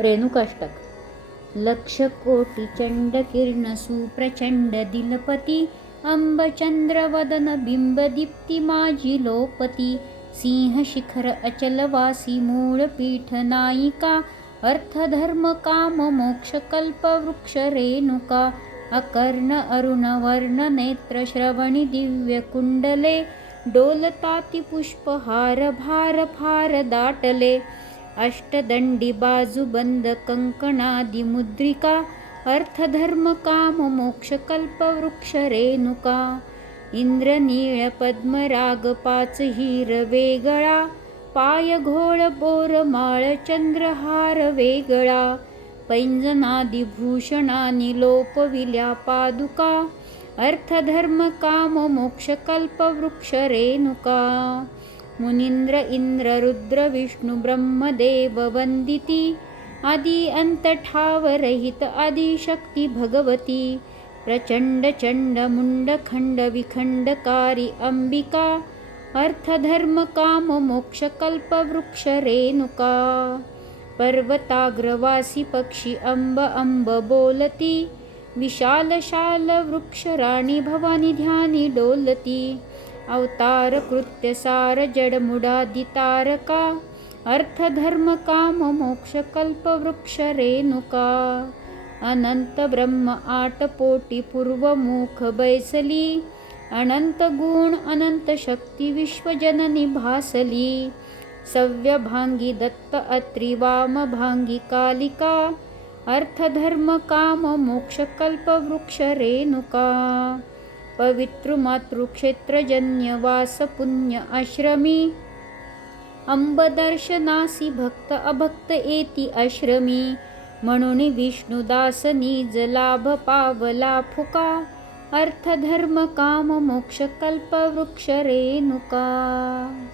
रेणुकाष्टक. लक्ष कोटी चंड किरण सुप्रचंड दिलपती, अंबचंद्र वदन बिंब दीप्ती माझी लोपती. सिंह शिखर अचलवासी मूळ पीठ नायिका, अर्थ धर्म काम मोक्ष कल्प वृक्ष रेणुका. अकर्ण अरुण वर्ण नेत्र श्रवणी दिव्य कुंडले, डोलताती पुष्पहार भार फार दाटले. अष्टदंडी बाजूबंद कंकणादि मुद्रिका, अर्थ धर्म काम मोक्ष कल्प वृक्ष रेणुका. इंद्रनीळ पद्मराग पाच हिरवे गळा, पाय घोळ बोरमाळ चंद्रहार वेगळा. पैंजनादि भूषणानी लोपविल्या पादुका, अर्थ धर्म काम मोक्ष कल्प वृक्ष रेणुका. मुनींद्र इंद्र रुद्र विष्णु ब्रह्मदेव वंदिती, आदि अंत ठाव रहित आदिशक्ती भगवती. प्रचंड चंड मुंड खंड विखंडकारी अंबिका, अर्थ धर्म काम मोक्ष कल्प वृक्ष रेणुका. पर्वताग्रवासी पक्षी अंब अंब बोलती, विशाल शाल वृक्ष राणी भवानी ध्यानी डोलती. अवतार कृत्य सार जडमुडादि तारका, अर्थ धर्म काम मोक्ष कल्प वृक्ष रेणुका. अनंत ब्रह्म आठ पोटी पूर्वमुख बैसली, अनंत गुण अनंत शक्ती विश्वजननी भासली. सव्यभांगी दत्त अत्री वामभांगी कालिका, अर्थ धर्म काम मोक्ष कल्प वृक्ष रेणुका. पवित्र मातृक्षेत्रजन्य वास पुण्य आश्रमी, अंब दर्शनासी भक्त अभक्त येती आश्रमी. म्हणून विष्णुदास निज लाभ पावला फुका, अर्थ धर्म काम मोक्ष कल्प वृक्ष रेणुका.